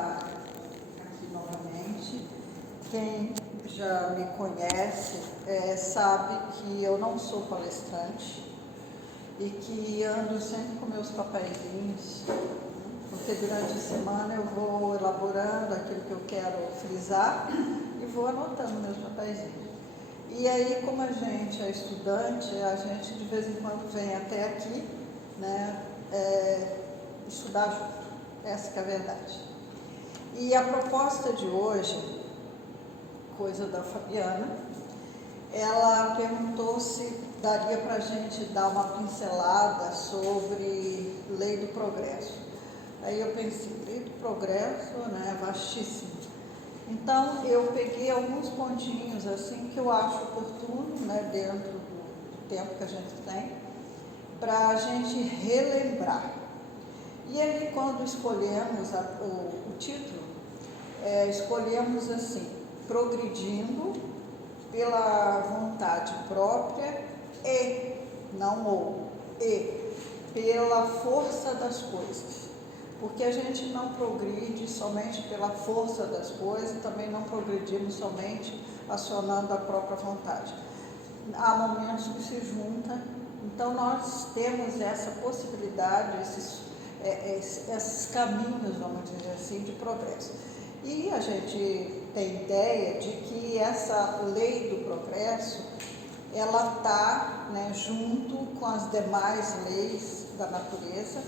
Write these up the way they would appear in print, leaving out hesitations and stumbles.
estar aqui novamente. Quem já me conhece sabe que eu não sou palestrante e que ando sempre com meus papeizinhos, porque durante a semana eu vou elaborando aquilo que eu quero frisar e vou anotando meus papeizinhos. E aí, como a gente é estudante, a gente de vez em quando vem até aqui, né, estudar junto. Essa que é a verdade. E a proposta de hoje, coisa da Fabiana, ela perguntou se daria para a gente dar uma pincelada sobre lei do progresso. Aí eu pensei, lei do progresso, né, vastíssimo. Então eu peguei alguns pontinhos assim que eu acho oportuno, né, dentro do tempo que a gente tem, para a gente relembrar. E aí, quando escolhemos o título, escolhemos assim, progredindo pela vontade própria e pela força das coisas. Porque a gente não progride somente pela força das coisas, também não progredimos somente acionando a própria vontade. Há momentos que se juntam, então nós temos essa possibilidade, esses caminhos, vamos dizer assim, de progresso. E a gente tem ideia de que essa lei do progresso, ela está, né, junto com as demais leis da natureza,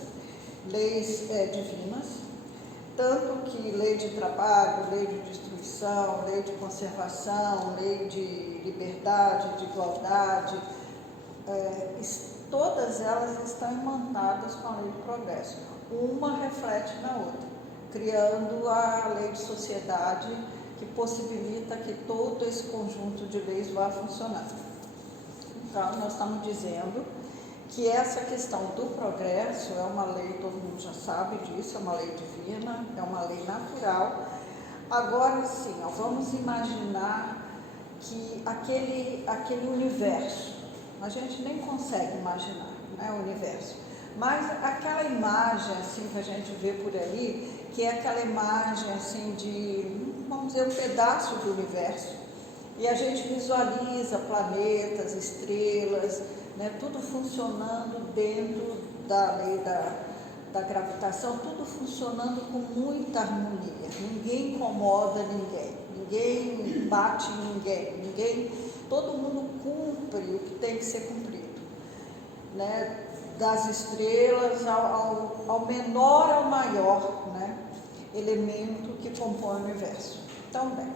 leis divinas, tanto que lei de trabalho, lei de destruição, lei de conservação, lei de liberdade, de igualdade, todas elas estão imantadas com a lei do progresso. Uma reflete na outra, criando a lei de sociedade que possibilita que todo esse conjunto de leis vá funcionar. Então, nós estamos dizendo que essa questão do progresso é uma lei, todo mundo já sabe disso, é uma lei divina, é uma lei natural. Agora sim, vamos imaginar que aquele universo, a gente nem consegue imaginar, né, o universo, mas aquela imagem assim que a gente vê por aí, que é aquela imagem assim de, vamos dizer, um pedaço do universo, e a gente visualiza planetas, estrelas, né, tudo funcionando dentro da lei da gravitação, tudo funcionando com muita harmonia, ninguém incomoda ninguém bate em ninguém, todo mundo cumpre o que tem que ser cumprido, né, das estrelas ao menor ao maior, né, elemento que compõe o universo. Então, bem,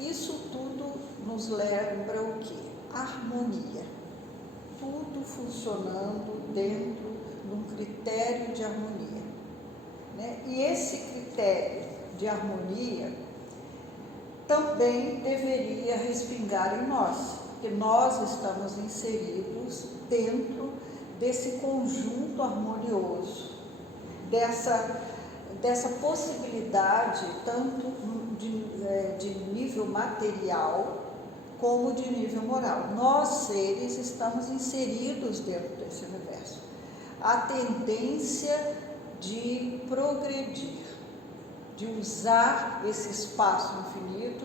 isso tudo nos lembra o quê? Harmonia. Tudo funcionando dentro de um critério de harmonia, né? E esse critério de harmonia também deveria respingar em nós, porque nós estamos inseridos dentro desse conjunto harmonioso, dessa possibilidade tanto de nível material como de nível moral. Nós, seres, estamos inseridos dentro desse universo. A tendência de progredir, de usar esse espaço infinito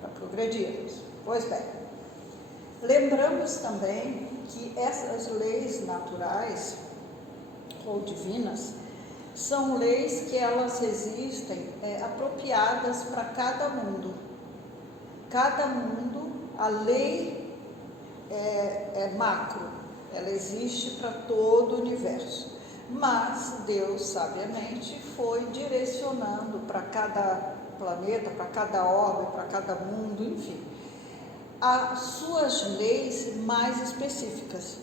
para progredirmos. Pois bem, lembramos também que essas leis naturais ou divinas são leis que elas existem apropriadas para cada mundo. Cada mundo, a lei é macro, ela existe para todo o universo, mas Deus sabiamente foi direcionando para cada planeta, para cada orbe, para cada mundo, enfim, as suas leis mais específicas,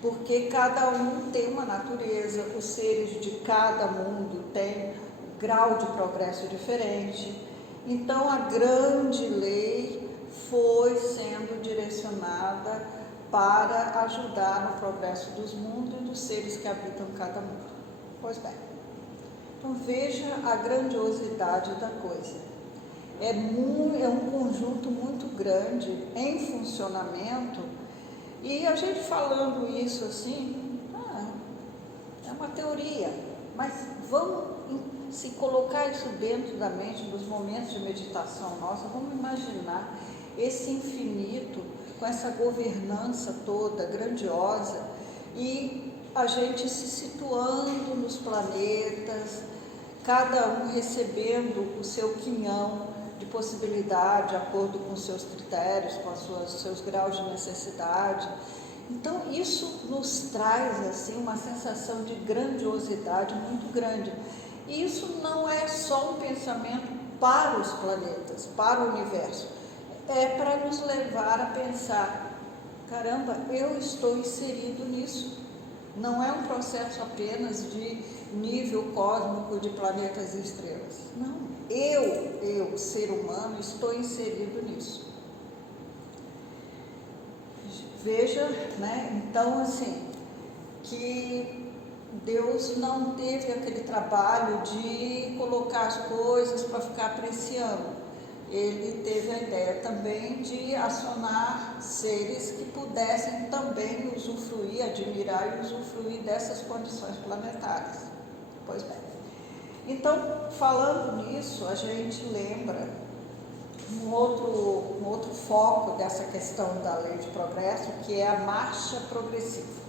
porque cada um tem uma natureza, os seres de cada mundo têm um grau de progresso diferente. Então, a grande lei foi sendo direcionada para ajudar no progresso dos mundos e dos seres que habitam cada mundo. Pois bem, então veja a grandiosidade da coisa. É um conjunto muito grande em funcionamento, e a gente falando isso assim, é uma teoria, mas vamos se colocar isso dentro da mente, nos momentos de meditação nossa, vamos imaginar esse infinito com essa governança toda grandiosa e a gente se situando nos planetas, cada um recebendo o seu quinhão de possibilidade, de acordo com os seus critérios, com os seus graus de necessidade. Então, isso nos traz assim, uma sensação de grandiosidade muito grande. E isso não é só um pensamento para os planetas, para o universo. É para nos levar a pensar, caramba, eu estou inserido nisso. Não é um processo apenas de nível cósmico de planetas e estrelas. Não, eu, ser humano, estou inserido nisso. Veja, né? Então, assim, que Deus não teve aquele trabalho de colocar as coisas para ficar apreciando. Ele teve a ideia também de acionar seres que pudessem também usufruir, admirar e usufruir dessas condições planetárias. Pois bem. Então, falando nisso, a gente lembra um outro foco dessa questão da lei de progresso, que é a marcha progressiva.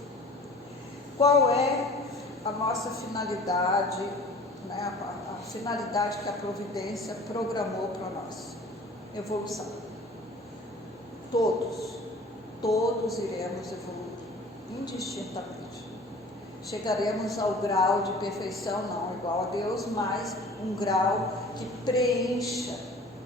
Qual é a nossa finalidade, né, a finalidade que a providência programou para nós? Evolução. Todos iremos evoluir, indistintamente. Chegaremos ao grau de perfeição, não igual a Deus, mas um grau que preencha,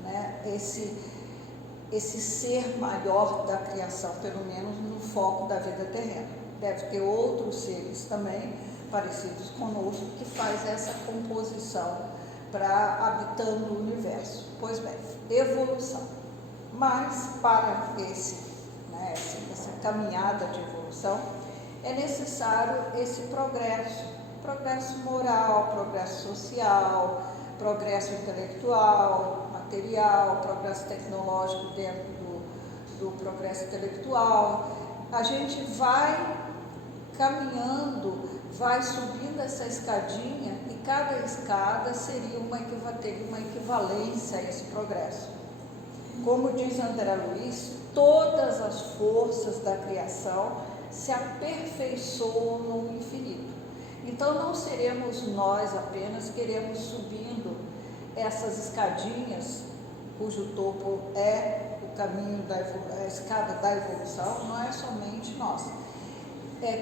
né, esse ser maior da criação, pelo menos no foco da vida terrena. Deve ter outros seres também, parecidos conosco, que faz essa composição para habitando o universo. Pois bem, evolução. Mas para essa caminhada de evolução, é necessário esse progresso moral, progresso social, progresso intelectual, material, progresso tecnológico dentro do progresso intelectual. A gente vai caminhando, vai subindo essa escadinha e cada escada teria uma equivalência a esse progresso. Como diz André Luiz, todas as forças da criação se aperfeiçoam no infinito. Então não seremos nós apenas que iremos subindo essas escadinhas, cujo topo é o caminho a escada da evolução, não é somente nós.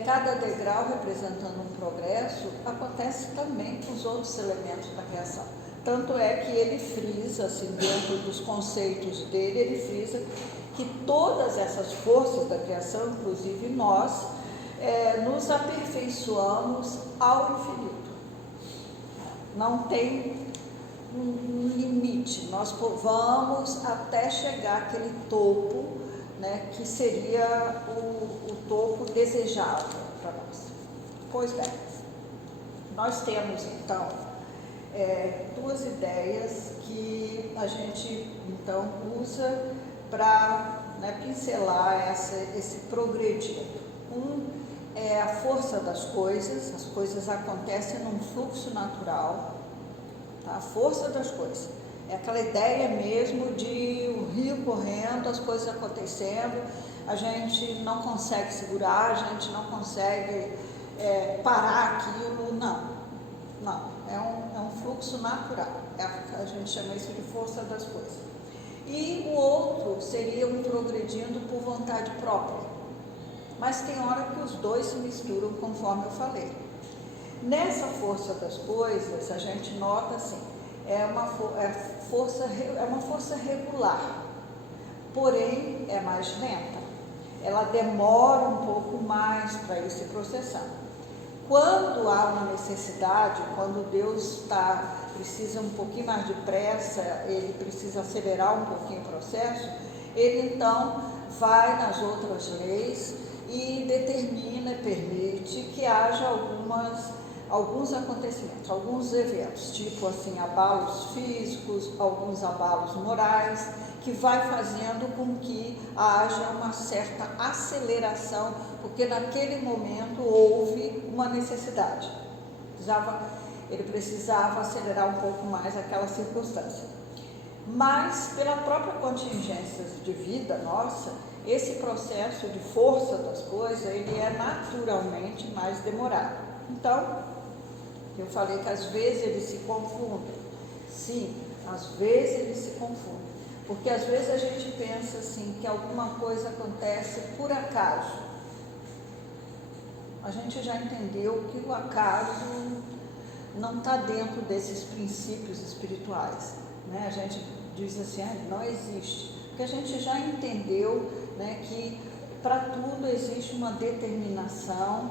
Cada degrau representando um progresso, acontece também com os outros elementos da criação. Tanto é que ele frisa, assim, dentro dos conceitos dele, ele frisa que todas essas forças da criação, inclusive nós, nos aperfeiçoamos ao infinito. Não tem um limite, nós vamos até chegar àquele topo, né, que seria o topo desejável para nós. Pois bem, nós temos então duas ideias que a gente então usa para, né, pincelar esse progredir. É a força das coisas, as coisas acontecem num fluxo natural, tá? A força das coisas. É aquela ideia mesmo de o rio correndo, as coisas acontecendo, a gente não consegue segurar, a gente não consegue parar aquilo, não, é um fluxo natural, a gente chama isso de força das coisas. E o outro seria um progredindo por vontade própria, mas tem hora que os dois se misturam, conforme eu falei. Nessa força das coisas, a gente nota assim, é uma força regular, porém é mais lenta, ela demora um pouco mais para ir se processando. Quando há uma necessidade, quando Deus precisa um pouquinho mais de pressa, ele precisa acelerar um pouquinho o processo, ele então vai nas outras leis e determina e permite que haja alguns acontecimentos, alguns eventos, tipo assim, abalos físicos, alguns abalos morais, que vai fazendo com que haja uma certa aceleração, porque naquele momento houve uma necessidade. ele precisava acelerar um pouco mais aquela circunstância. Mas, pela própria contingência de vida nossa, esse processo de força das coisas, ele é naturalmente mais demorado. Então, eu falei que às vezes eles se confundem. Sim, às vezes eles se confundem. Porque às vezes a gente pensa assim, que alguma coisa acontece por acaso. A gente já entendeu que o acaso não está dentro desses princípios espirituais, né? A gente diz assim, não existe. Porque a gente já entendeu, né, que para tudo existe uma determinação,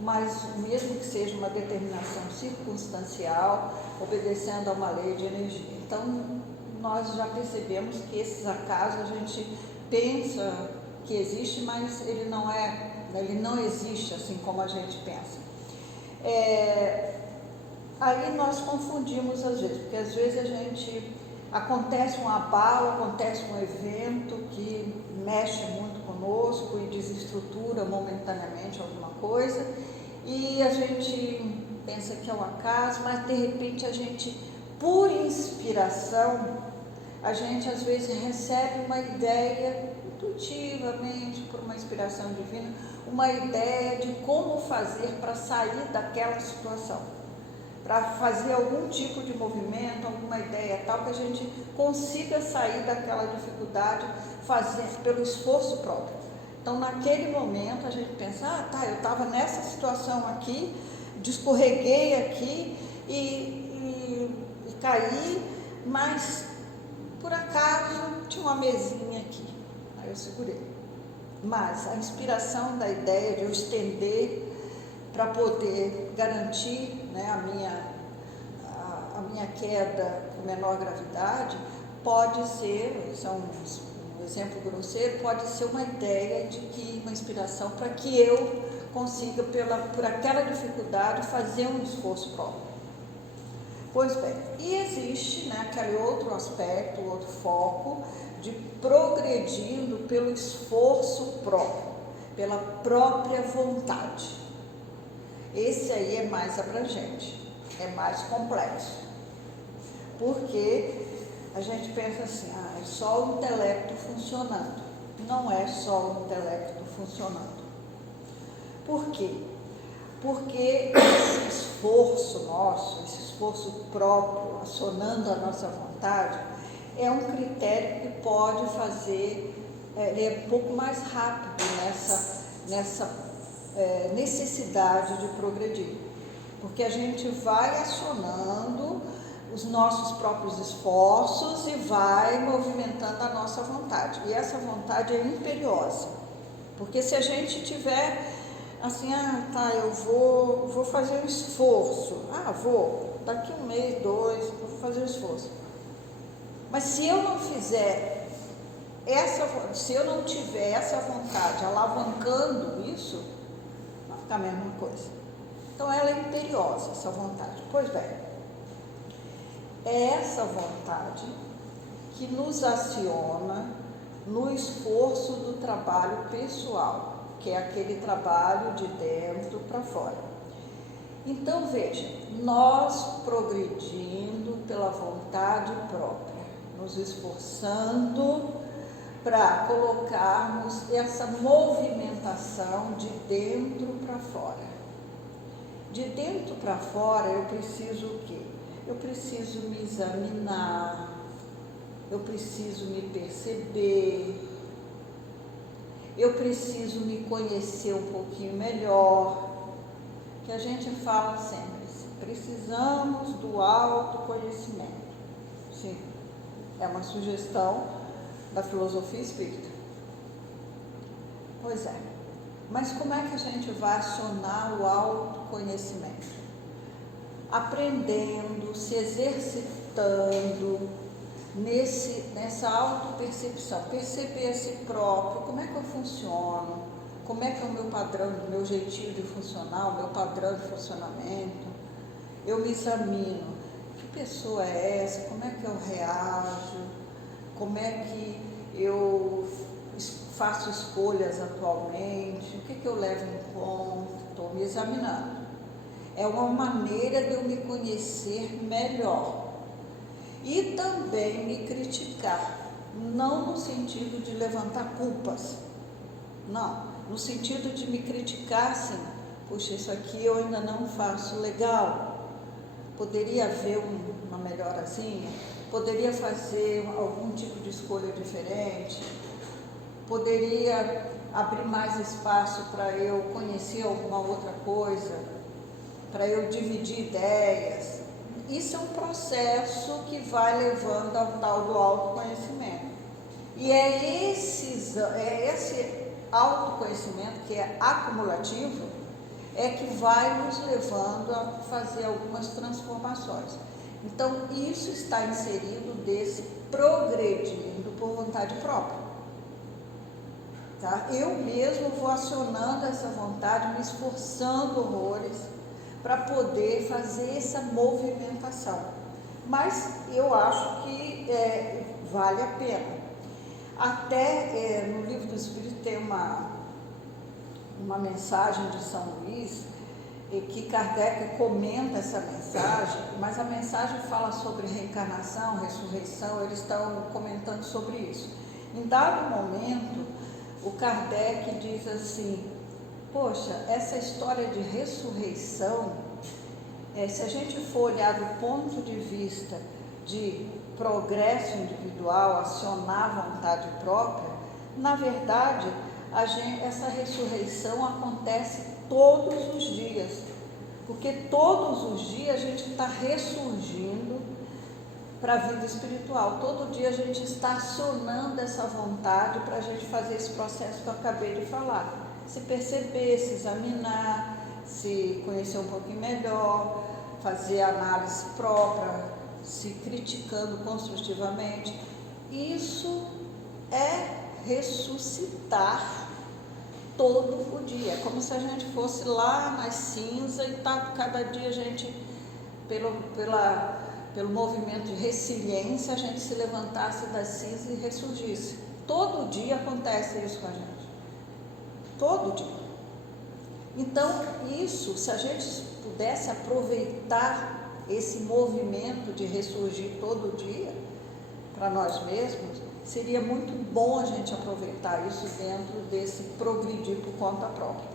mas mesmo que seja uma determinação circunstancial, obedecendo a uma lei de energia. Então, nós já percebemos que esses acasos a gente pensa que existe, mas ele não existe assim como a gente pensa. Aí nós confundimos às vezes, porque às vezes acontece um abalo, acontece um evento que mexe muito conosco e desestrutura momentaneamente alguma coisa, e a gente pensa que é um acaso, mas de repente a gente, por inspiração, a gente às vezes recebe uma ideia intuitivamente, por uma inspiração divina, uma ideia de como fazer para sair daquela situação, para fazer algum tipo de movimento, alguma ideia tal, que a gente consiga sair daquela dificuldade pelo esforço próprio. Então, naquele momento, a gente pensa, eu estava nessa situação aqui, escorreguei aqui e caí, mas por acaso tinha uma mesinha aqui, aí eu segurei. Mas a inspiração da ideia de eu estender para poder garantir, né, a minha queda com menor gravidade, pode ser, isso é um exemplo grosseiro, pode ser uma ideia de que, uma inspiração para que eu consiga, por aquela dificuldade, fazer um esforço próprio. Pois bem, e existe, né, aquele outro aspecto, outro foco, de progredindo pelo esforço próprio, pela própria vontade. Esse aí é mais abrangente, é mais complexo, porque a gente pensa assim, é só o intelecto funcionando. Não é só o intelecto funcionando. Por quê? Porque esse esforço nosso, esse esforço próprio, acionando a nossa vontade, é um critério que pode fazer, ele é um pouco mais rápido nessa necessidade de progredir, porque a gente vai acionando os nossos próprios esforços e vai movimentando a nossa vontade, e essa vontade é imperiosa, porque se a gente tiver assim, eu vou fazer um esforço, daqui um mês, 2, vou fazer um esforço, mas se eu não fizer se eu não tiver essa vontade alavancando isso, vai ficar a mesma coisa. Então ela é imperiosa, essa vontade. Pois bem, é essa vontade que nos aciona no esforço do trabalho pessoal, que é aquele trabalho de dentro para fora. Então veja, nós progredindo pela vontade própria, nos esforçando para colocarmos essa movimentação de dentro para fora. De dentro para fora eu preciso o quê? Eu preciso me examinar, eu preciso me perceber, eu preciso me conhecer um pouquinho melhor, que a gente fala sempre, precisamos do autoconhecimento. Sim, é uma sugestão da filosofia espírita. Pois é, mas como é que a gente vai acionar o autoconhecimento? Aprendendo, se exercitando nessa autopercepção, perceber a si próprio, como é que eu funciono, como é que é o meu padrão, o meu jeitinho de funcionar, o meu padrão de funcionamento. Eu me examino, que pessoa é essa, como é que eu reajo, como é que eu faço escolhas atualmente, o que eu levo em conta, estou me examinando. é uma maneira de eu me conhecer melhor. E também me criticar, não no sentido de levantar culpas, não, no sentido de me criticar assim, puxa, isso aqui eu ainda não faço legal, poderia haver uma melhorazinha, poderia fazer algum tipo de escolha diferente, poderia abrir mais espaço para eu conhecer alguma outra coisa, para eu dividir ideias. Isso é um processo que vai levando ao tal do autoconhecimento. E é esse autoconhecimento que é acumulativo, é que vai nos levando a fazer algumas transformações. Então, isso está inserido desse progredindo por vontade própria. Tá? Eu mesmo vou acionando essa vontade, me esforçando horrores para poder fazer essa movimentação. Mas eu acho que vale a pena. Até no Livro do Espírito tem uma mensagem de São Luís, que Kardec comenta essa mensagem, mas a mensagem fala sobre reencarnação, ressurreição, eles estão comentando sobre isso. Em dado momento, o Kardec diz assim, poxa, essa história de ressurreição, se a gente for olhar do ponto de vista de progresso individual, acionar a vontade própria, na verdade, essa ressurreição acontece todos os dias, porque todos os dias a gente está ressurgindo para a vida espiritual, todo dia a gente está acionando essa vontade para a gente fazer esse processo que eu acabei de falar, se perceber, se examinar, se conhecer um pouquinho melhor, fazer análise própria, se criticando construtivamente. Isso é ressuscitar todo o dia, é como se a gente fosse lá nas cinzas e cada dia a gente, pelo movimento de resiliência, a gente se levantasse das cinzas e ressurgisse. Todo dia acontece isso com a gente, todo dia. Então, isso, se a gente pudesse aproveitar esse movimento de ressurgir todo dia para nós mesmos, seria muito bom a gente aproveitar isso dentro desse progredir por conta própria.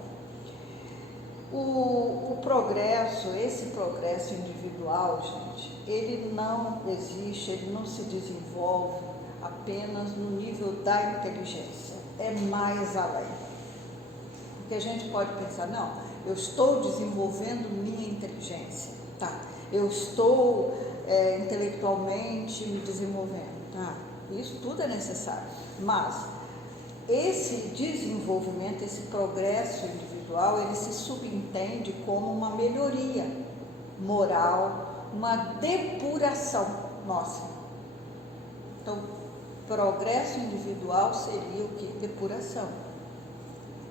O progresso, esse progresso individual, gente, ele não existe, ele não se desenvolve apenas no nível da inteligência, é mais além. Porque a gente pode pensar, não, eu estou desenvolvendo minha inteligência, tá? Eu estou intelectualmente me desenvolvendo, tá? Isso tudo é necessário, mas esse desenvolvimento, esse progresso individual, ele se subentende como uma melhoria moral, uma depuração nossa. Então, progresso individual seria o que? Depuração.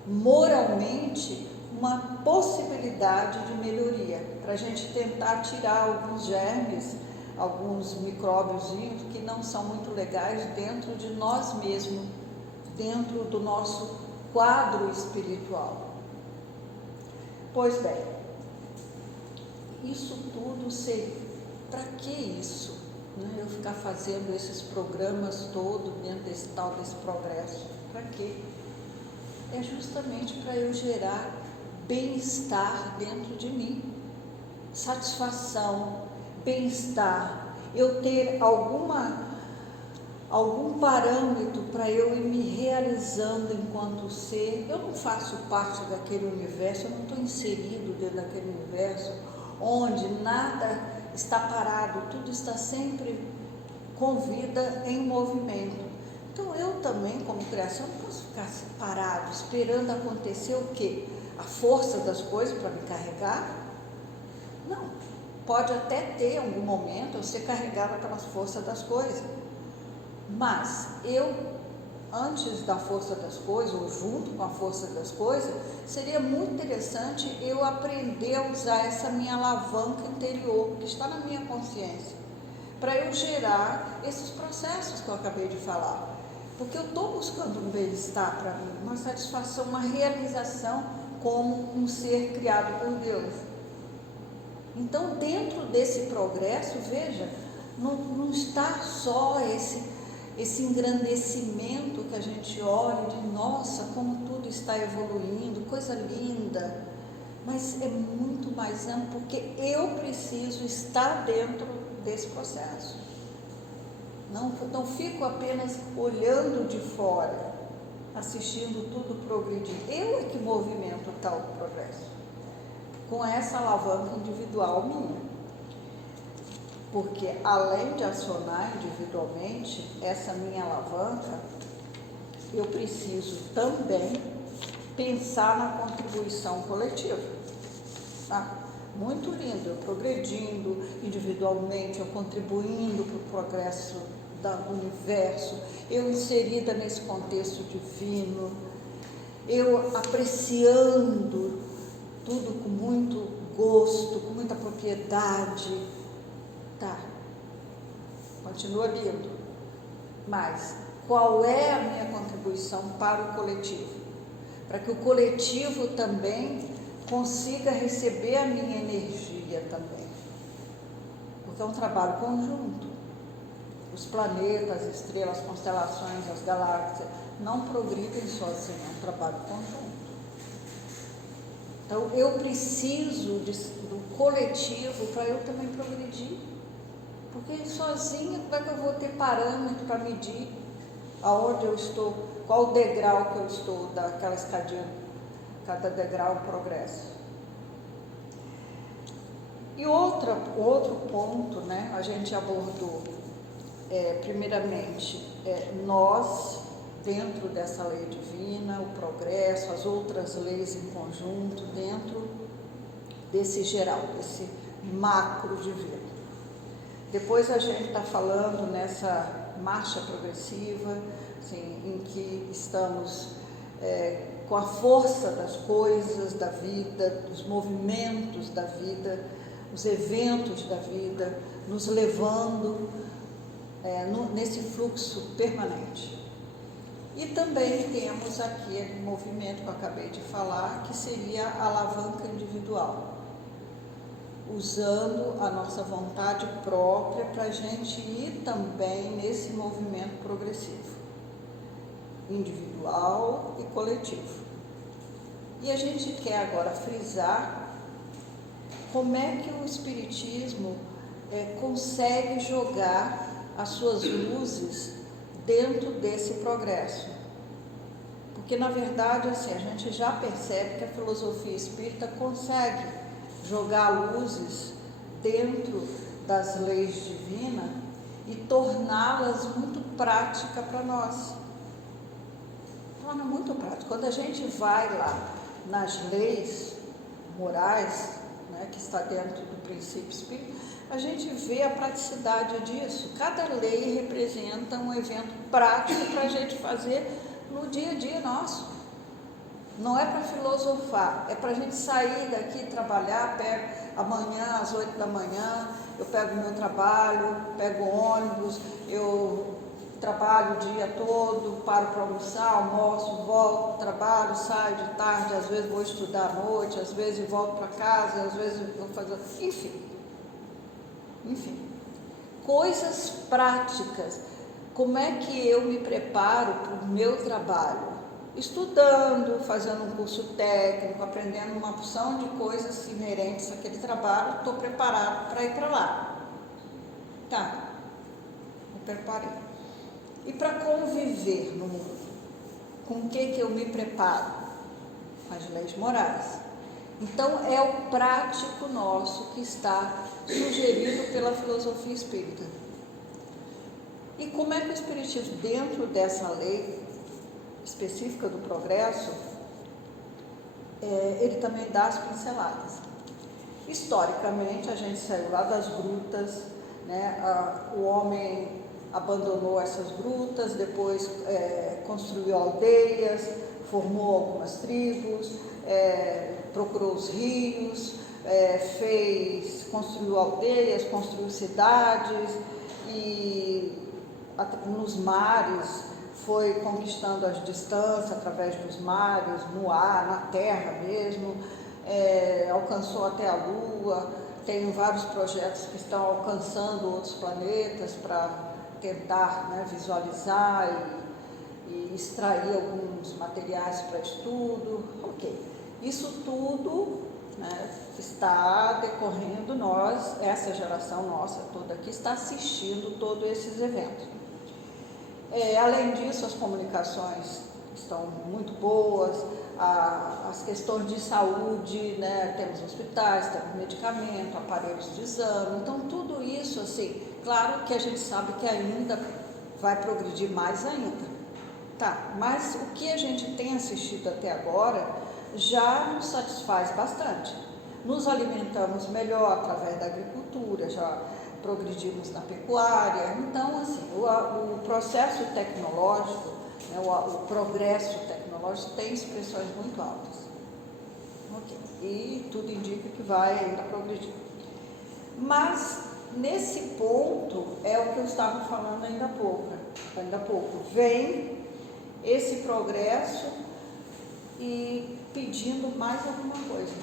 Moralmente, uma possibilidade de melhoria, para a gente tentar tirar alguns germes, alguns micróbiozinhos que não são muito legais dentro de nós mesmos, dentro do nosso quadro espiritual. Pois bem, isso tudo seria, para que isso? Eu ficar fazendo esses programas todos dentro desse tal desse progresso, para quê? É justamente para eu gerar bem-estar dentro de mim, satisfação, bem-estar, eu ter algum parâmetro para eu ir me realizando enquanto ser. Eu não faço parte daquele universo, eu não estou inserido dentro daquele universo onde nada está parado, tudo está sempre com vida em movimento. Então eu também, como criação, não posso ficar parado, esperando acontecer o quê? A força das coisas para me carregar? Não, pode até ter algum momento eu ser carregada pelas forças das coisas, mas eu, antes da força das coisas, ou junto com a força das coisas, seria muito interessante eu aprender a usar essa minha alavanca interior, que está na minha consciência, para eu gerar esses processos que eu acabei de falar. Porque eu estou buscando um bem-estar para mim, uma satisfação, uma realização como um ser criado por Deus. Então, dentro desse progresso, veja, não está só esse engrandecimento que a gente olha de nossa, como tudo está evoluindo, coisa linda, mas é muito mais amplo, porque eu preciso estar dentro desse processo. Não fico apenas olhando de fora, assistindo tudo progredir. Eu é que movimento tal progresso, com essa alavanca individual minha. Porque além de acionar individualmente essa minha alavanca, eu preciso também pensar na contribuição coletiva. Tá? Muito lindo, eu progredindo individualmente, eu contribuindo para o progresso do universo, eu inserida nesse contexto divino, eu apreciando tudo com muito gosto, com muita propriedade. Tá, continua lindo, mas qual é a minha contribuição para o coletivo? Para que o coletivo também consiga receber a minha energia também, porque é um trabalho conjunto. Os planetas, as estrelas, as constelações, as galáxias não progridem sozinhos, é um trabalho conjunto. Então eu preciso do coletivo para eu também progredir. Porque sozinha, como é que eu vou ter parâmetro para medir aonde eu estou, qual o degrau que eu estou daquela escadinha, cada degrau um progresso. E outro ponto, né, a gente abordou, primeiramente, nós, dentro dessa lei divina, o progresso, as outras leis em conjunto, dentro desse geral, desse macro divino. Depois a gente está falando nessa marcha progressiva, assim, em que estamos com a força das coisas da vida, dos movimentos da vida, os eventos da vida, nos levando nesse fluxo permanente. E também temos aquele movimento que eu acabei de falar, que seria a alavanca individual, usando a nossa vontade própria para a gente ir também nesse movimento progressivo, individual e coletivo. E a gente quer agora frisar como é que o Espiritismo consegue jogar as suas luzes dentro desse progresso. Porque, na verdade, assim, a gente já percebe que a filosofia espírita consegue jogar luzes dentro das leis divinas e torná-las muito práticas para nós. Torna muito prático. Quando a gente vai lá nas leis morais, né, que está dentro do princípio espírita, a gente vê a praticidade disso. Cada lei representa um evento prático para a gente fazer no dia a dia nosso. Não é para filosofar, é para a gente sair daqui, trabalhar, amanhã às 8 da manhã, eu pego o meu trabalho, pego o ônibus, eu trabalho o dia todo, paro para almoçar, almoço, volto, trabalho, saio de tarde, às vezes vou estudar à noite, às vezes volto para casa, às vezes vou fazer... Enfim, coisas práticas. Como é que eu me preparo para o meu trabalho? Estudando, fazendo um curso técnico, aprendendo uma porção de coisas inerentes àquele trabalho, estou preparado para ir para lá. Tá, me preparei. E para conviver no mundo, com o que eu me preparo? As leis morais. Então, é o prático nosso que está sugerido pela filosofia espírita. E como é que o Espiritismo, dentro dessa lei específica do progresso, ele também dá as pinceladas. Historicamente, a gente saiu lá das grutas, né? O homem abandonou essas grutas, depois construiu aldeias, formou algumas tribos, procurou os rios, construiu aldeias, construiu cidades e nos mares foi conquistando as distâncias através dos mares, no ar, na terra mesmo, alcançou até a lua, tenho vários projetos que estão alcançando outros planetas para tentar, né, visualizar e extrair alguns materiais para estudo. Ok, isso tudo, né, está decorrendo, essa geração nossa toda aqui está assistindo todos esses eventos. Além disso, as comunicações estão muito boas, as questões de saúde, né, temos hospitais, temos medicamento, aparelhos de exame, então tudo isso, assim, claro que a gente sabe que ainda vai progredir mais ainda, tá? Mas o que a gente tem assistido até agora já nos satisfaz bastante. Nos alimentamos melhor através da agricultura, já progredimos na pecuária, então, assim, o processo tecnológico, né, o progresso tecnológico tem expressões muito altas. Okay. E tudo indica que vai ainda progredir. Mas, nesse ponto, é o que eu estava falando ainda há pouco. Vem esse progresso e pedindo mais alguma coisa,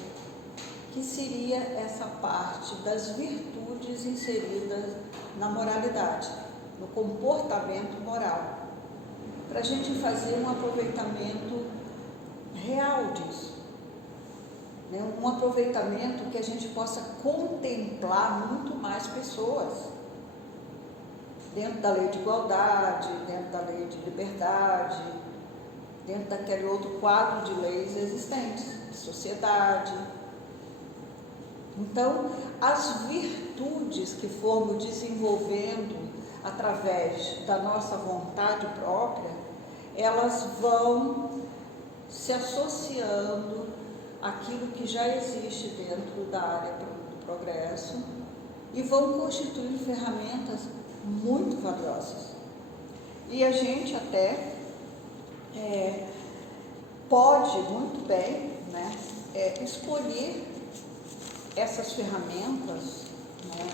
que seria essa parte das virtudes inseridas na moralidade, no comportamento moral, para a gente fazer um aproveitamento real disso, né? Um aproveitamento que a gente possa contemplar muito mais pessoas, dentro da lei de igualdade, dentro da lei de liberdade, dentro daquele outro quadro de leis existentes, de sociedade. Então, as virtudes que formos desenvolvendo através da nossa vontade própria, elas vão se associando àquilo que já existe dentro da área do progresso e vão constituindo ferramentas muito valiosas. E a gente até pode muito bem, né, escolher essas ferramentas, né,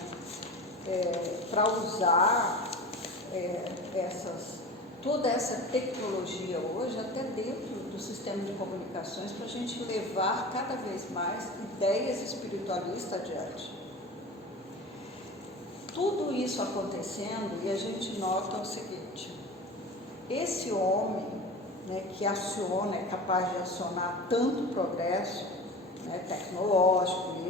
para usar toda essa tecnologia hoje até dentro do sistema de comunicações para a gente levar cada vez mais ideias espiritualistas adiante. Tudo isso acontecendo e a gente nota o seguinte: esse homem, né, que aciona, é capaz de acionar tanto progresso, né, tecnológico,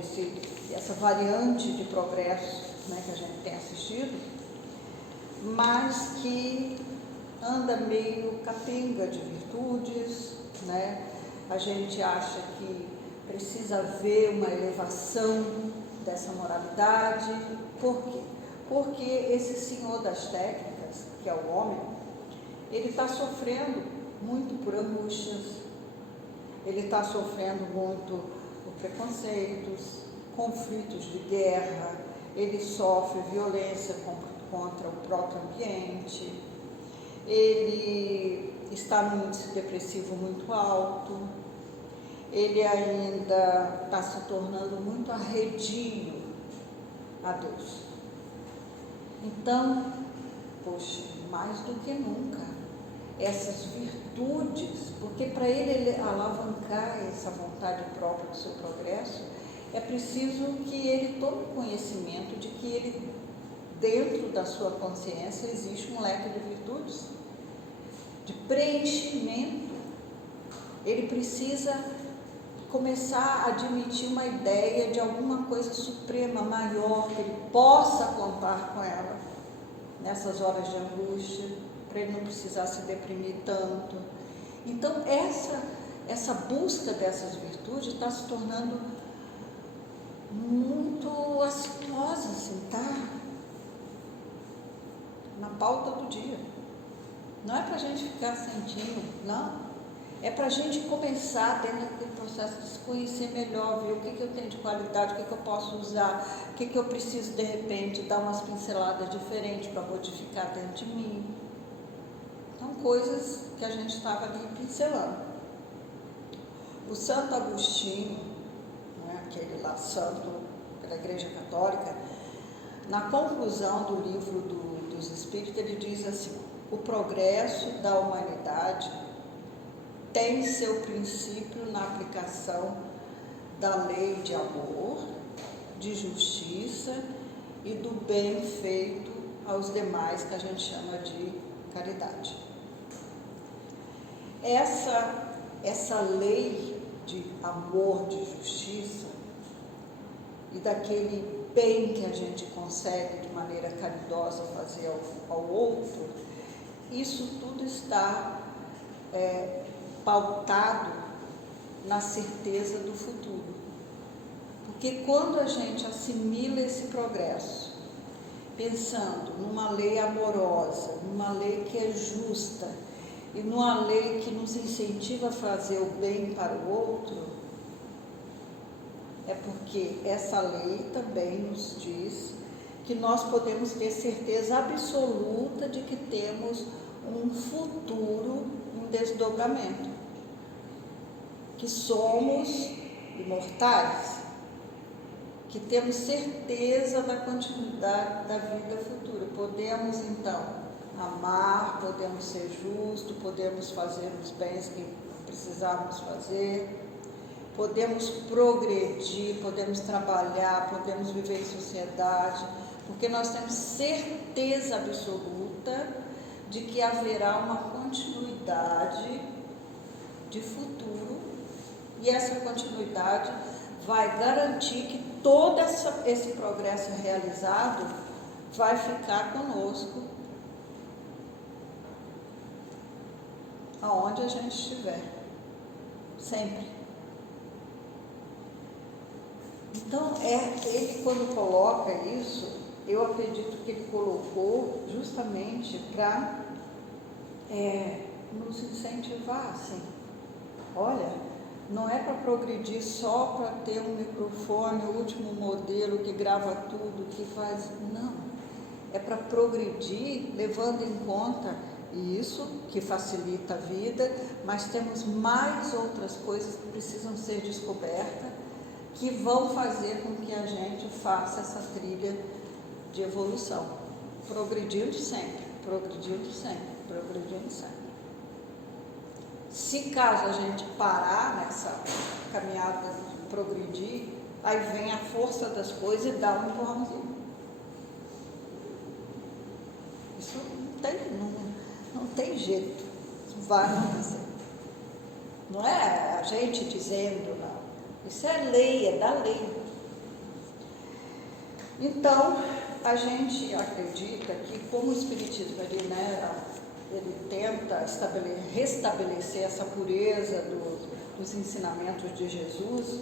essa variante de progresso, né, que a gente tem assistido, mas que anda meio capenga de virtudes, né? A gente acha que precisa haver uma elevação dessa moralidade. Por quê? Porque esse senhor das técnicas, que é o homem, ele está sofrendo muito por angústias, ele está sofrendo muito por preconceitos, conflitos de guerra, ele sofre violência contra o próprio ambiente, ele está num índice depressivo muito alto, ele ainda está se tornando muito arredio a Deus. Então, poxa, mais do que nunca, essas virtudes, porque para ele alavancar essa vontade própria do seu progresso, é preciso que ele tome conhecimento de que ele, dentro da sua consciência, existe um leque de virtudes, de preenchimento. Ele precisa começar a admitir uma ideia de alguma coisa suprema, maior, que ele possa contar com ela nessas horas de angústia, para ele não precisar se deprimir tanto. Então, essa busca dessas virtudes está se tornando muito assiduosa, assim, tá? Na pauta do dia. Não é para a gente ficar sentindo, não. É para a gente começar dentro daquele processo de se conhecer melhor, ver o que eu tenho de qualidade, o que eu posso usar, o que eu preciso, de repente, dar umas pinceladas diferentes para modificar dentro de mim. Então, coisas que a gente estava ali pincelando. O Santo Agostinho, né, aquele lá santo pela Igreja Católica, na conclusão do livro dos Espíritos, ele diz assim: o progresso da humanidade tem seu princípio na aplicação da lei de amor, de justiça e do bem feito aos demais, que a gente chama de caridade. Essa lei de amor, de justiça e daquele bem que a gente consegue de maneira caridosa fazer ao outro, isso tudo está pautado na certeza do futuro. Porque quando a gente assimila esse progresso, pensando numa lei amorosa, numa lei que é justa e numa lei que nos incentiva a fazer o bem para o outro, é porque essa lei também nos diz que nós podemos ter certeza absoluta de que temos um futuro em desdobramento, que somos imortais, que temos certeza da continuidade da vida futura. Podemos então amar, podemos ser justos, podemos fazer os bens que precisarmos fazer, podemos progredir, podemos trabalhar, podemos viver em sociedade, porque nós temos certeza absoluta de que haverá uma continuidade de futuro, e essa continuidade vai garantir que todo esse progresso realizado vai ficar conosco aonde a gente estiver, sempre. Então, ele quando coloca isso, eu acredito que ele colocou justamente para nos incentivar, assim. Olha, não é para progredir só para ter um microfone, o último modelo que grava tudo, que faz... Não, é para progredir levando em conta isso, que facilita a vida, mas temos mais outras coisas que precisam ser descobertas, que vão fazer com que a gente faça essa trilha de evolução, progredindo sempre, progredindo sempre, progredindo sempre. Se caso a gente parar nessa caminhada de progredir, aí vem a força das coisas e dá um empurrãozinho. Isso não tem jeito, isso vai acontecer. Não é a gente dizendo, não. Isso é lei, é da lei. Então, a gente acredita que, como o Espiritismo ele tenta restabelecer essa pureza dos ensinamentos de Jesus,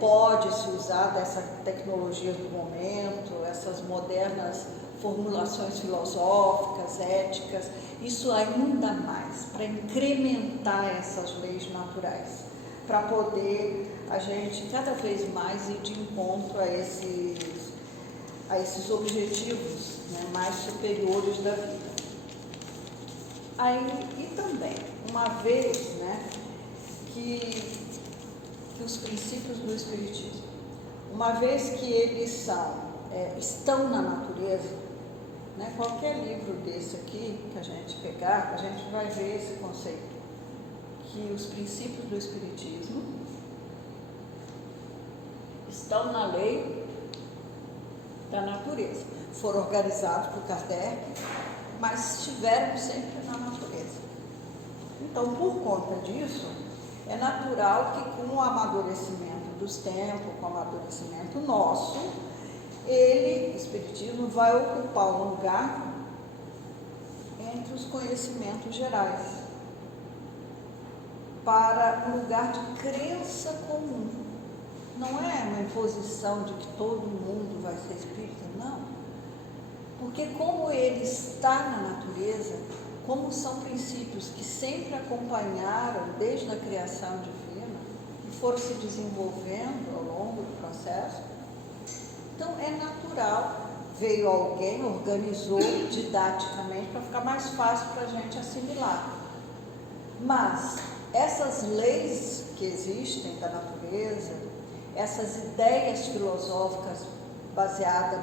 pode-se usar dessa tecnologia do momento, essas modernas formulações filosóficas, éticas, isso ainda mais, para incrementar essas leis naturais, para poder a gente cada vez mais ir de encontro a esses objetivos, né, mais superiores da vida. E também, uma vez, né, que os princípios do Espiritismo, uma vez que eles estão na natureza, né, qualquer livro desse aqui que a gente pegar, a gente vai ver esse conceito, que os princípios do Espiritismo estão na lei da natureza. Foram organizados por Kardec, mas estiveram sempre na natureza. Então, por conta disso, é natural que com o amadurecimento dos tempos, com o amadurecimento nosso, o Espiritismo, vai ocupar um lugar entre os conhecimentos gerais, para um lugar de crença comum. Não é uma imposição de que todo mundo vai ser espírita, não. Porque como ele está na natureza, como são princípios que sempre acompanharam desde a criação divina e foram se desenvolvendo ao longo do processo, então é natural, veio alguém, organizou didaticamente para ficar mais fácil para a gente assimilar. Mas essas leis que existem da natureza, essas ideias filosóficas baseadas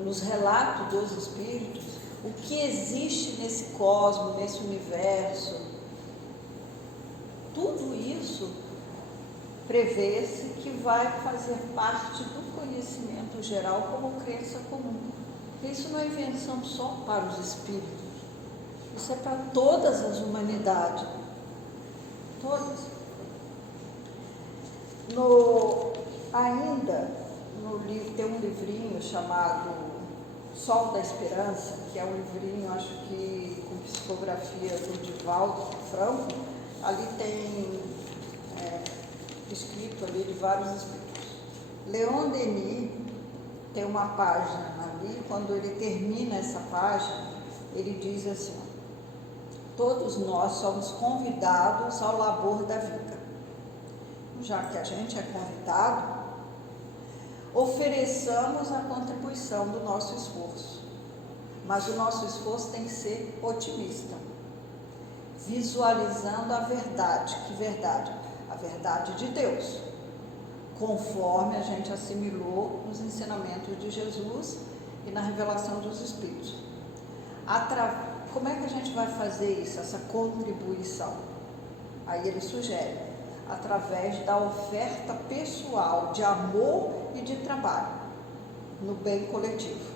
nos relatos dos espíritos, o que existe nesse cosmos, nesse universo, tudo isso prevê-se que vai fazer parte do conhecimento geral como crença comum. Isso não é invenção só para os espíritos, isso é para todas as humanidades, todas. Ainda no livro, tem um livrinho chamado Sol da Esperança, que é um livrinho, acho que com psicografia do Divaldo Franco. Ali tem escrito ali de vários espíritos. Leon Denis tem uma página ali, quando ele termina essa página, ele diz assim: todos nós somos convidados ao labor da vida. Já que a gente é convidado, ofereçamos a contribuição do nosso esforço, mas o nosso esforço tem que ser otimista, visualizando a verdade. Que verdade? A verdade de Deus, conforme a gente assimilou nos ensinamentos de Jesus e na revelação dos Espíritos. Como é que a gente vai fazer isso, essa contribuição? Aí ele sugere, através da oferta pessoal de amor e de trabalho no bem coletivo.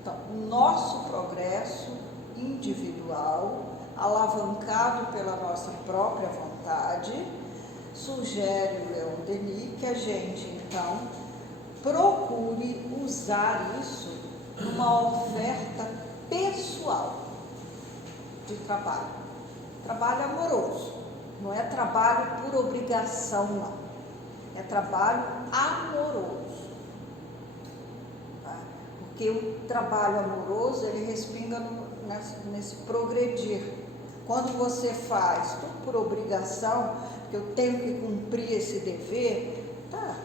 Então, nosso progresso individual, alavancado pela nossa própria vontade, sugere o Leon Denis que a gente, então, procure usar isso numa oferta pessoal de trabalho. Trabalho amoroso, não é trabalho por obrigação, não. É trabalho amoroso. Tá? Porque o trabalho amoroso, ele respinga nesse progredir. Quando você faz tudo por obrigação, que eu tenho que cumprir esse dever, tá,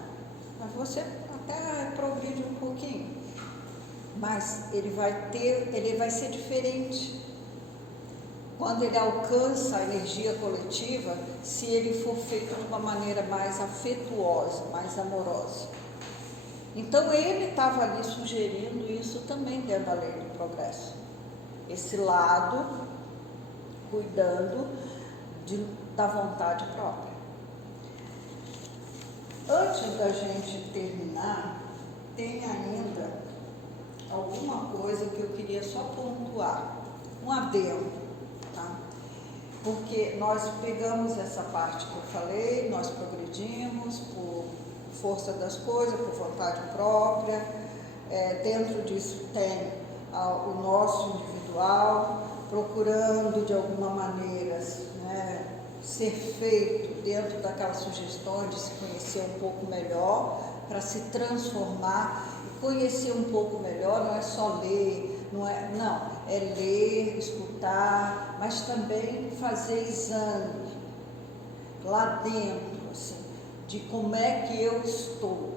mas você até progride um pouquinho, mas ele vai ser diferente quando ele alcança a energia coletiva, se ele for feito de uma maneira mais afetuosa, mais amorosa. Então ele estava ali sugerindo isso também dentro da lei do progresso, esse lado cuidando da vontade própria. Antes da gente terminar, tem ainda alguma coisa que eu queria só pontuar, um adendo, tá? Porque nós pegamos essa parte que eu falei, nós progredimos por força das coisas, por vontade própria, dentro disso tem o nosso individual, procurando de alguma maneira, né, ser feito dentro daquelas sugestões de se conhecer um pouco melhor, para se transformar e conhecer um pouco melhor. Não é só ler, não, é ler, escutar, mas também fazer exame lá dentro, assim, de como é que eu estou,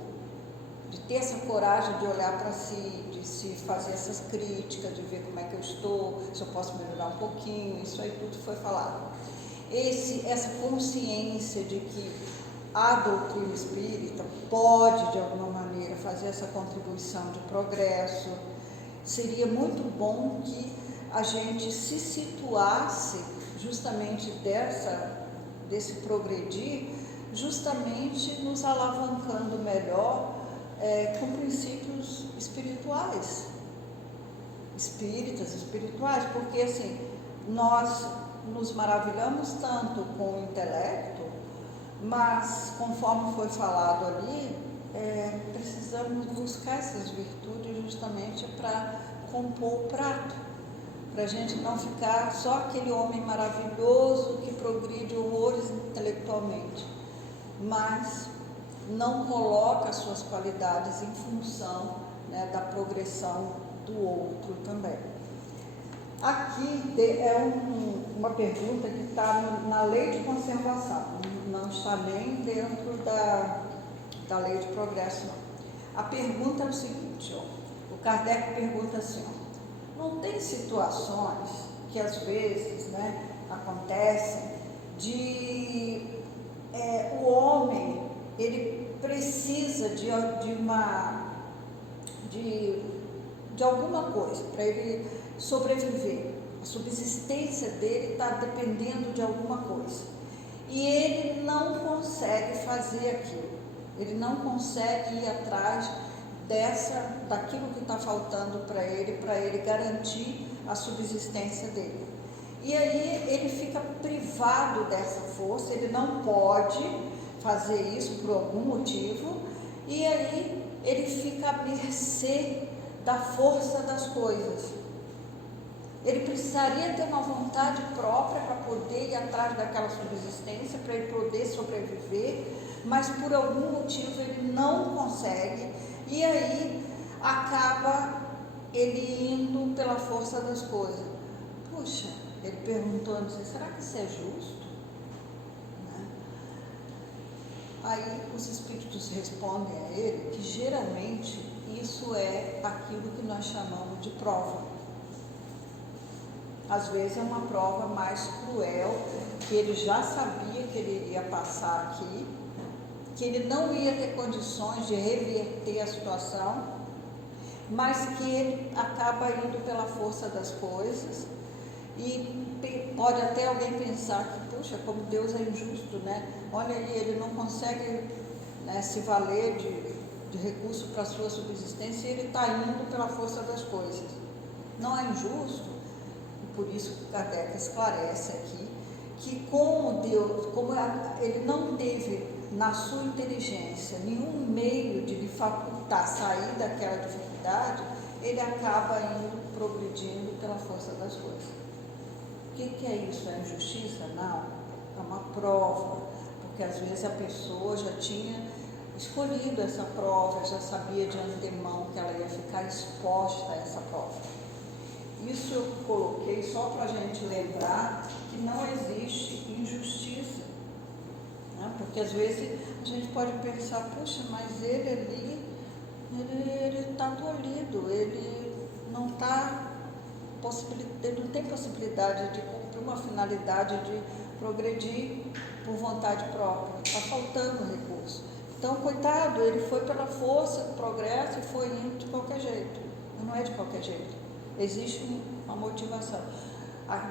de ter essa coragem de olhar para si, de se fazer essas críticas, de ver como é que eu estou, se eu posso melhorar um pouquinho. Isso aí tudo foi falado. Essa consciência de que a doutrina espírita pode, de alguma maneira, fazer essa contribuição de progresso. Seria muito bom que a gente se situasse justamente desse progredir, justamente nos alavancando melhor com princípios espirituais, espirituais, porque assim, nós nos maravilhamos tanto com o intelecto, mas conforme foi falado ali, precisamos buscar essas virtudes justamente para compor o prato, para a gente não ficar só aquele homem maravilhoso que progride horrores intelectualmente, mas não coloca as suas qualidades em função, né, da progressão do outro também. Aqui é uma pergunta que está na lei de conservação, não está nem dentro da lei de progresso, não. A pergunta é o seguinte, o Kardec pergunta assim, não tem situações que às vezes, né, acontecem de o homem, ele precisa de alguma coisa para ele sobreviver, a subsistência dele está dependendo de alguma coisa, e ele não consegue fazer aquilo. Ele não consegue ir atrás daquilo que está faltando para ele garantir a subsistência dele. E aí ele fica privado dessa força, ele não pode fazer isso por algum motivo, e aí ele fica à mercê da força das coisas. Ele precisaria ter uma vontade própria para poder ir atrás daquela subsistência, para ele poder sobreviver, mas por algum motivo ele não consegue, e aí acaba ele indo pela força das coisas. Puxa, ele perguntou antes, será que isso é justo? Né? Aí os espíritos respondem a ele que geralmente isso é aquilo que nós chamamos de prova. Às vezes é uma prova mais cruel, que ele já sabia que ele iria passar aqui, que ele não ia ter condições de reverter a situação, mas que ele acaba indo pela força das coisas, e pode até alguém pensar que, puxa, como Deus é injusto, né? Olha aí, ele não consegue, né, se valer de recurso para a sua subsistência, e ele está indo pela força das coisas. Não é injusto, e por isso que Kardec esclarece aqui, que como ele não teve na sua inteligência nenhum meio de lhe facultar sair daquela dificuldade, ele acaba indo progredindo pela força das coisas. O que é isso? É injustiça? Não, é uma prova, porque às vezes a pessoa já tinha escolhido essa prova, já sabia de antemão que ela ia ficar exposta a essa prova. Isso eu coloquei só para a gente lembrar que não existe injustiça, né? Porque às vezes a gente pode pensar, puxa, mas ele ali, ele está tolhido, ele não tem possibilidade de cumprir uma finalidade de progredir por vontade própria, está faltando recurso. Então, coitado, ele foi pela força do progresso e foi indo de qualquer jeito. Mas não é de qualquer jeito, existe uma motivação.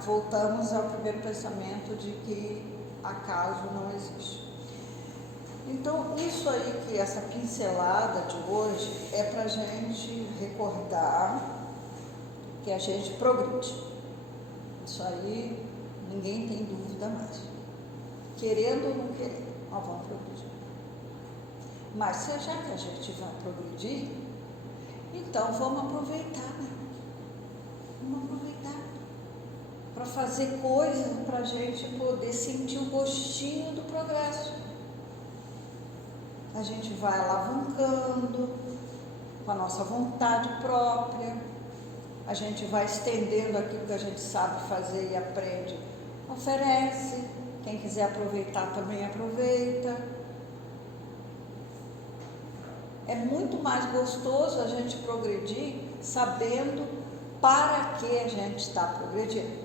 Voltamos ao primeiro pensamento de que acaso não existe. Então, isso aí, que essa pincelada de hoje é para a gente recordar que a gente progride. Isso aí ninguém tem dúvida mais. Querendo ou não querendo, nós vamos progredir. Mas já que a gente vai progredir, então vamos aproveitar, né? Vamos aproveitar para fazer coisas para a gente poder sentir o gostinho do progresso. A gente vai alavancando com a nossa vontade própria, a gente vai estendendo aquilo que a gente sabe fazer e aprende, oferece, quem quiser aproveitar também aproveita. É muito mais gostoso a gente progredir sabendo para que a gente está progredindo.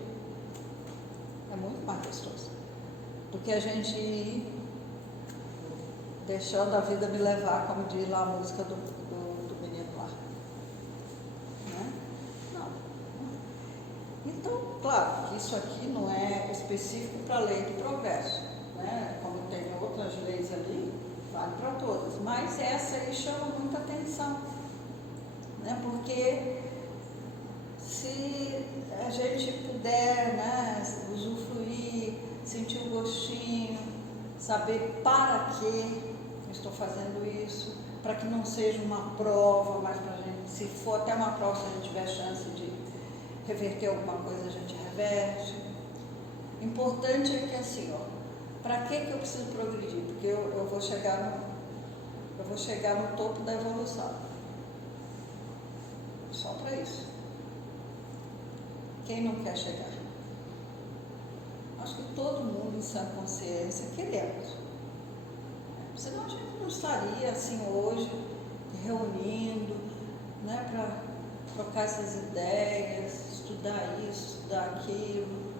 É muito mais gostoso do que a gente ir deixando a vida me levar, como diz lá a música do menino lá. Né? Não. Então, claro que isso aqui não é específico para a lei do progresso, né? Como tem outras leis ali, vale para todas, mas essa aí chama muita atenção, né? Porque se a gente puder, né, usufruir, sentir o gostinho, saber para que estou fazendo isso, para que não seja uma prova, mas para a gente, se for até uma prova, se a gente tiver chance de reverter alguma coisa, a gente reverte. Importante é que assim, ó, para que eu preciso progredir? Porque eu vou chegar no topo da evolução. Só para isso. Quem não quer chegar? Acho que todo mundo em sã consciência queremos. Senão a gente não estaria assim hoje reunindo, né, para trocar essas ideias, estudar isso, estudar aquilo.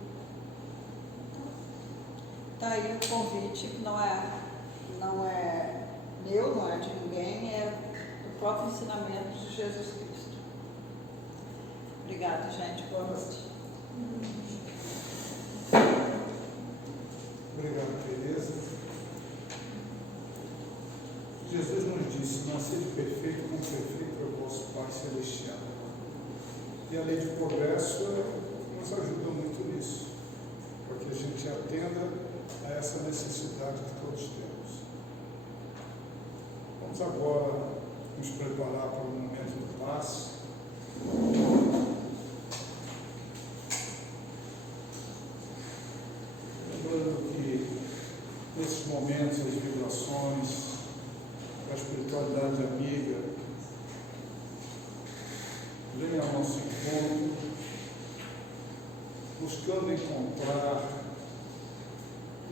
Está aí o convite, que não é meu, não é de ninguém, é do próprio ensinamento de Jesus Cristo. Obrigada, gente. Boa noite. Obrigado, Tereza. Jesus nos disse: não seja perfeito como perfeito é o vosso Pai Celestial. E a lei de progresso nos ajuda muito nisso, para que a gente atenda a essa necessidade que todos temos. Vamos agora nos preparar para um momento de paz. Lembrando que nesses momentos as vibrações da espiritualidade amiga vem ao nosso encontro, buscando encontrar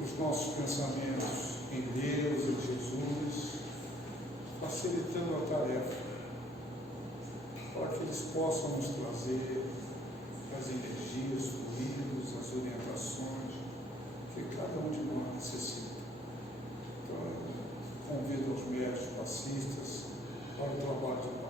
os nossos pensamentos em Deus e Jesus, facilitando a tarefa, para que eles possam nos trazer as energias, os fluidos, as orientações que cada um de nós necessita. Então, convido os médicos passistas para o trabalho de